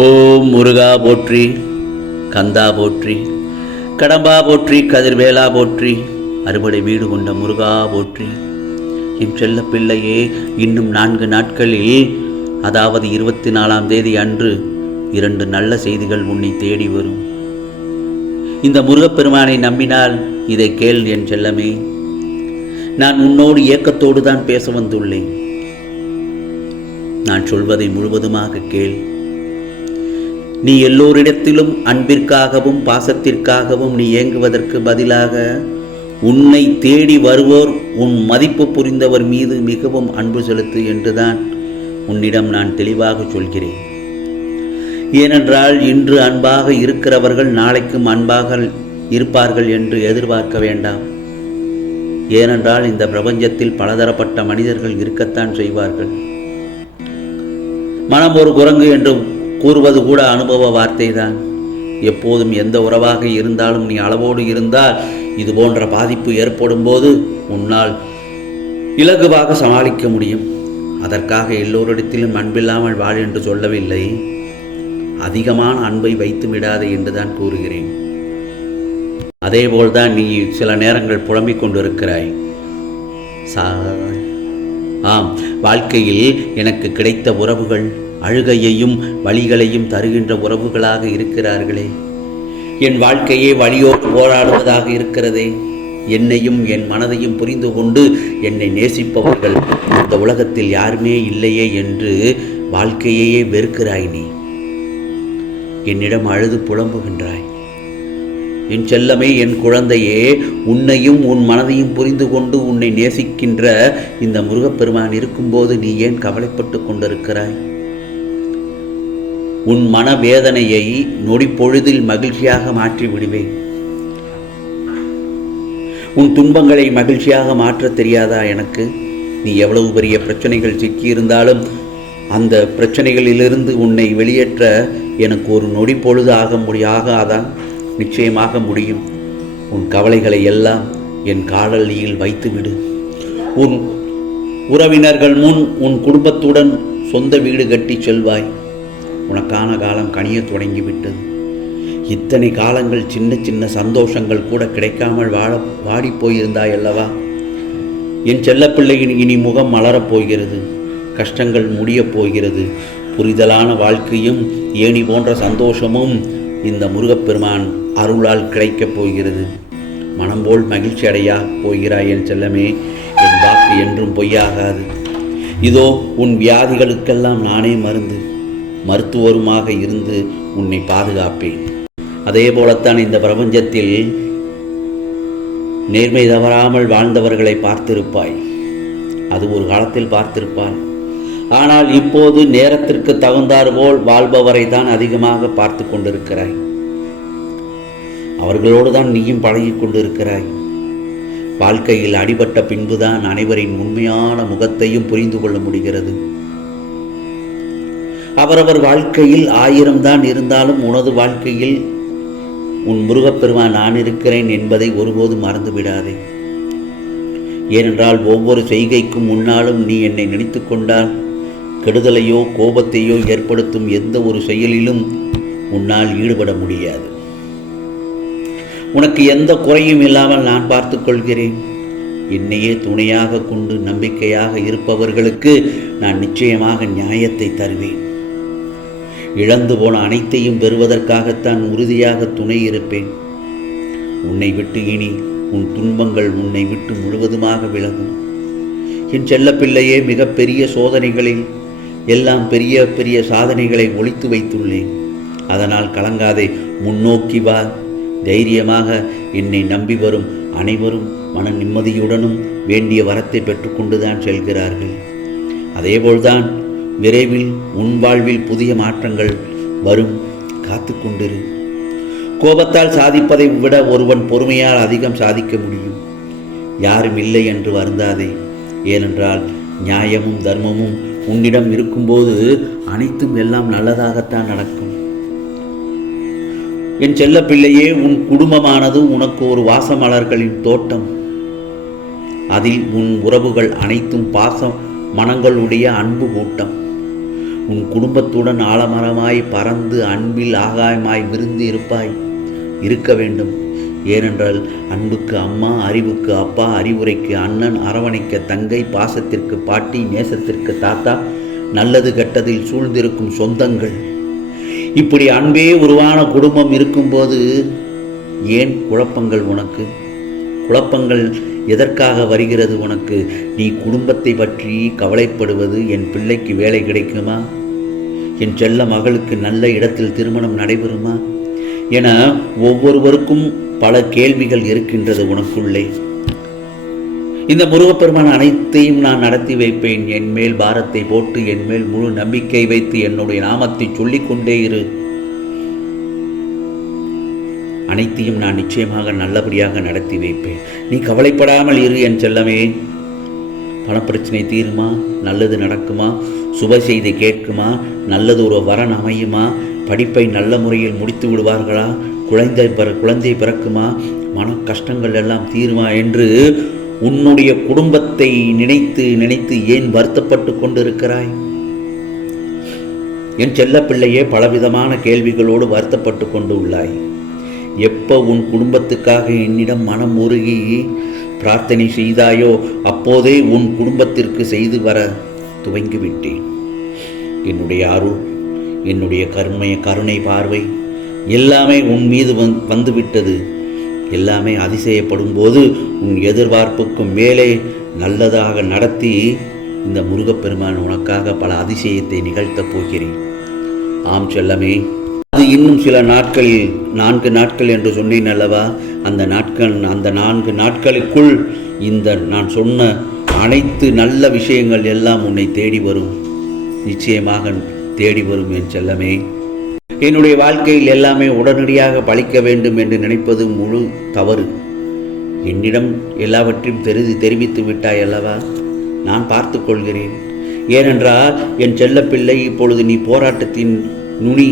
ஓம் முருகா போற்றி, கந்தா போற்றி, கடம்பா போற்றி, கதிர்வேலா போற்றி, அறுபடை வீடு கொண்ட முருகா போற்றி. என் செல்ல பிள்ளையே, இன்னும் 4 நாட்களில், அதாவது 24ஆம் தேதி அன்று 2 நல்ல செய்திகள் உன்னை தேடி வரும். இந்த முருகப்பெருமானை நம்பினால் இதை கேள் என் செல்லமே. நான் உன்னோடு ஏக்கத்தோடு தான் பேச வந்துள்ளேன். நான் சொல்வதை முழுவதுமாக கேள். நீ எல்லோரிடத்திலும் அன்பிற்காகவும் பாசத்திற்காகவும் நீ ஏங்குவதற்கு பதிலாக உன்னை தேடி வருவோர், உன் மதிப்பு புரிந்தவர் மீது மிகவும் அன்பு செலுத்து என்றுதான் உன்னிடம் நான் தெளிவாக சொல்கிறேன். ஏனென்றால் இன்று அன்பாக இருக்கிறவர்கள் நாளைக்கும் அன்பாக இருப்பார்கள் என்று எதிர்பார்க்க வேண்டாம். ஏனென்றால் இந்த பிரபஞ்சத்தில் பலதரப்பட்ட மனிதர்கள் இருக்கத்தான் செய்வார்கள். மனம் ஒரு குரங்கு என்று கூறுவது கூட அனுபவ வார்த்தை தான். எப்போதும் எந்த உறவாக இருந்தாலும் நீ அளவோடு இருந்தால் இது போன்ற பாதிப்பு ஏற்படும் போது உன்னால் இலகுவாக சமாளிக்க முடியும். அதற்காக எல்லோரிடத்திலும் அன்பில்லாமல் வாழ் என்று சொல்லவில்லை. அதிகமான அன்பை வைத்து விடாதே என்றுதான் கூறுகிறேன். அதேபோல்தான் நீ சில நேரங்கள் புலம்பிக் கொண்டிருக்கிறாய். ஆம், வாழ்க்கையில் எனக்கு கிடைத்த உறவுகள் அழுகையையும் வழிகளையும் தருகின்ற உறவுகளாக இருக்கிறார்களே. என் வாழ்க்கையே வழியோடு போராடுவதாக இருக்கிறதே. என்னையும் என் மனதையும் புரிந்து கொண்டு என்னை நேசிப்பவர்கள் இந்த உலகத்தில் யாருமே இல்லையே என்று வாழ்க்கையே வெறுக்கிறாய். நீ என்னிடம் அழுது புலம்புகின்றாய். என் செல்லமே, என் குழந்தையே, உன்னையும் உன் மனதையும் புரிந்து கொண்டு உன்னை நேசிக்கின்ற இந்த முருகப்பெருமான் இருக்கும்போது நீ ஏன் கவலைப்பட்டு கொண்டிருக்கிறாய்? உன் மனவேதனையை நொடி பொழுதில் மகிழ்ச்சியாக மாற்றி விடுவேன். உன் துன்பங்களை மகிழ்ச்சியாக மாற்ற தெரியாதா எனக்கு? நீ எவ்வளவு பெரிய பிரச்சனைகள் சிக்கியிருந்தாலும் அந்த பிரச்சனைகளிலிருந்து உன்னை வெளியேற்ற எனக்கு ஒரு நொடி பொழுது ஆகாதான்? நிச்சயமாக முடியும். உன் கவலைகளை எல்லாம் என் காலடியில் வைத்துவிடு. உன் உறவினர்கள் முன் உன் குடும்பத்துடன் சொந்த வீடு கட்டி செல்வாய். உனக்கான காலம் கனிய தொடங்கிவிட்டது. இத்தனை காலங்கள் சின்ன சின்ன சந்தோஷங்கள் கூட கிடைக்காமல் வாடி போயிருந்தாய் அல்லவா? என் செல்லப்பிள்ளையின் இனி முகம் மலரப் போகிறது. கஷ்டங்கள் முடியப் போகிறது. புரிதலான வாழ்க்கையும் ஏணி போன்ற சந்தோஷமும் இந்த முருகப்பெருமான் அருளால் கிடைக்கப் போகிறது. மனம் போல் மகிழ்ச்சி அடையா போகிறாய் என் செல்லமே. என் வாக்கு என்றும் பொய்யாகாது. இதோ உன் வியாதிகளுக்கெல்லாம் நானே மருத்துவருமாக இருந்து உன்னை பாதுகாப்பேன். அதே போலத்தான் இந்த பிரபஞ்சத்தில் நேர்மை தவறாமல் வாழ்ந்தவர்களை பார்த்திருப்பாய். அது ஒரு காலத்தில் பார்த்திருப்பாய். ஆனால் இப்போது நேரத்திற்கு தகுந்தார் போல் வாழ்பவரை தான் அதிகமாக பார்த்து கொண்டிருக்கிறாய். அவர்களோடு தான் நீயும் பழகி கொண்டிருக்கிறாய். வாழ்க்கையில் அடிபட்ட பின்புதான் அனைவரின் உண்மையான முகத்தையும் புரிந்து கொள்ள முடிகிறது. அவரவர் வாழ்க்கையில் 1000 தான் இருந்தாலும் உனது வாழ்க்கையில் உன் முருகப்பெருமான் நான் இருக்கிறேன் என்பதை ஒருபோதும் மறந்து விடாதே. ஏனென்றால் ஒவ்வொரு செய்கைக்கும் முன்னாலும் நீ என்னை நினைத்து கொண்டால் கெடுதலையோ கோபத்தையோ ஏற்படுத்தும் எந்த ஒரு செயலிலும் உன்னால் ஈடுபட முடியாது. உனக்கு எந்த குறையும் இல்லாமல் நான் பார்த்து கொள்கிறேன். என்னையே துணையாக கொண்டு நம்பிக்கையாக இருப்பவர்களுக்கு நான் நிச்சயமாக நியாயத்தை தருவேன். இழந்து போன அனைத்தையும் பெறுவதற்காகத்தான் உறுதியாக துணை இருப்பேன். உன்னை விட்டு இனி உன் துன்பங்கள் உன்னை விட்டு முழுவதுமாக விலகும். என் செல்லப்பிள்ளையே, மிகப்பெரிய சோதனைகளில் எல்லாம் பெரிய பெரிய சாதனைகளை ஒளித்து வைத்துள்ளேன். அதனால் கலங்காதே, முன்னோக்கி வா. தைரியமாக என்னை நம்பி வரும் அனைவரும் மன நிம்மதியுடனும் வேண்டிய வரத்தை பெற்றுக்கொண்டுதான் செல்கிறார்கள். அதேபோல்தான் விரைவில் உன் வாழ்வில் புதிய மாற்றங்கள் வரும். காத்து கொண்டிரு. கோபத்தால் சாதிப்பதை விட ஒருவன் பொறுமையால் அதிகம் சாதிக்க முடியும். யாரும் இல்லை என்று வருந்தாதே. ஏனென்றால் நியாயமும் தர்மமும் உன்னிடம் இருக்கும்போது அனைத்தும் எல்லாம் நல்லதாகத்தான் நடக்கும். என் செல்ல பிள்ளையே, உன் குடும்பமானது உனக்கு ஒரு வாசமலர்களின் தோட்டம். அதில் உன் உறவுகள் அனைத்தும் பாசம் மனங்களுடைய அன்பு கூட்டம். உன் குடும்பத்துடன் ஆலமரமாய் பறந்து அன்பில் ஆகாயமாய் விருந்து இருக்க வேண்டும். ஏனென்றால் அன்புக்கு அம்மா, அறிவுக்கு அப்பா, அறிவுரைக்கு அண்ணன், அரவணைக்க தங்கை, பாசத்திற்கு பாட்டி, நேசத்திற்கு தாத்தா, நல்லது கெட்டதில் சூழ்ந்திருக்கும் சொந்தங்கள், இப்படி அன்பே உருவான குடும்பம் இருக்கும்போது ஏன் குழப்பங்கள் உனக்கு? குழப்பங்கள் எதற்காக வருகிறது உனக்கு? நீ குடும்பத்தை பற்றி கவலைப்படுவது, என் பிள்ளைக்கு வேலை கிடைக்குமா, என் செல்ல மகளுக்கு நல்ல இடத்தில் திருமணம் நடைபெறுமா என ஒவ்வொருவருக்கும் பல கேள்விகள் இருக்கின்றது உனக்குள்ளே. இந்த முருகப்பெருமான் அனைத்தையும் நான் நடத்தி வைப்பேன். என் மேல் பாரத்தை போட்டு என் மேல் முழு நம்பிக்கை வைத்து என்னுடைய நாமத்தை சொல்லிக்கொண்டே இரு. அனைத்தையும் நான் நிச்சயமாக நல்லபடியாக நடத்தி வைப்பேன். நீ கவலைப்படாமல் இரு என் செல்லமே. பணப்பிரச்சனை தீருமா? நல்லது நடக்குமா? சுப செய்தி கேட்குமா? நல்லது ஒரு வரன் அமையுமா? படிப்பை நல்ல முறையில் முடித்து விடுவார்களா? குழந்தை பிறக்குமா? மன கஷ்டங்கள் எல்லாம் தீருமா என்று உன்னுடைய குடும்பத்தை நினைத்து நினைத்து ஏன் வருத்தப்பட்டு கொண்டிருக்கிறாய்? என் செல்ல பிள்ளையே, பலவிதமான கேள்விகளோடு வருத்தப்பட்டு கொண்டு உள்ளாய். எப்போ உன் குடும்பத்துக்காக என்னிடம் மனம் உருகி பிரார்த்தனை செய்தாயோ அப்போதே உன் குடும்பத்திற்கு செய்து வர துவங்கிவிட்டேன். என்னுடைய அருள், என்னுடைய கருணை பார்வை எல்லாமே உன் மீது வந்துவிட்டது. எல்லாமே அதிசயப்படும் போது உன் எதிர்பார்ப்புக்கும் மேலே நல்லதாக நடத்தி இந்த முருகப்பெருமான் உனக்காக பல அதிசயத்தை நிகழ்த்தப் போகிறேன். ஆம் செல்லமே, அது இன்னும் சில நாட்களில் 4 நாட்கள் என்று சொன்னேன் அல்லவா? அந்த 4 நாட்களுக்குள் இந்த நான் சொன்ன அனைத்து நல்ல விஷயங்கள் எல்லாம் உன்னை தேடி வரும். நிச்சயமாக தேடி வரும் என் செல்லமே. என்னுடைய வாழ்க்கையில் எல்லாமே உடனடியாக பலிக்க வேண்டும் என்று நினைப்பது முழு தவறு. என்னிடம் எல்லாவற்றையும் தெரிவித்து விட்டாய் அல்லவா? நான் பார்த்து கொள்கிறேன். ஏனென்றால் என் செல்லப்பிள்ளை, இப்பொழுது நீ போராட்டத்தின் நுனி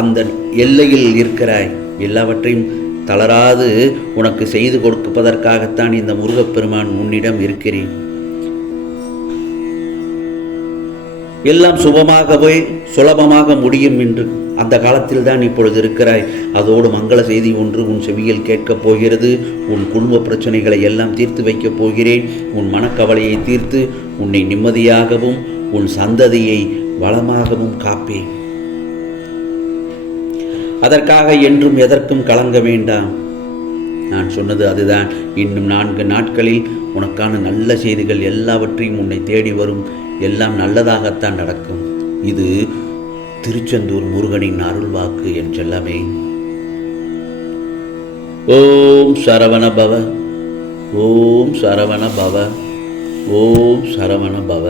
அந்த எல்லையில் இருக்கிறாய். எல்லாவற்றையும் தளராது உனக்கு செய்து கொடுப்பதற்காகத்தான் இந்த முருகப்பெருமான் உன்னிடம் இருக்கிறேன். எல்லாம் சுபமாகவே சுலபமாக முடியும் என்று அந்த காலத்தில் தான் இப்பொழுது இருக்கிறாய். அதோடு மங்கள செய்தி ஒன்று உன் செவியில் கேட்கப் போகிறது. உன் குடும்ப பிரச்சனைகளை எல்லாம் தீர்த்து வைக்கப் போகிறேன். உன் மனக்கவலையை தீர்த்து உன்னை நிம்மதியாகவும் உன் சந்ததியை வளமாகவும் காப்பேன். அதற்காக என்றும் எதற்கும் கலங்க வேண்டாம். நான் சொன்னது அதுதான். இன்னும் 4 நாட்களில் உனக்கான நல்ல செய்திகள் எல்லாவற்றையும் உன்னை தேடி வரும். எல்லாம் நல்லதாகத்தான் நடக்கும். இது திருச்செந்தூர் முருகனின் அருள்வாக்கு என் செல்லமே. ஓம் சரவண பவ, ஓம் சரவண பவ, ஓம் சரவண பவ.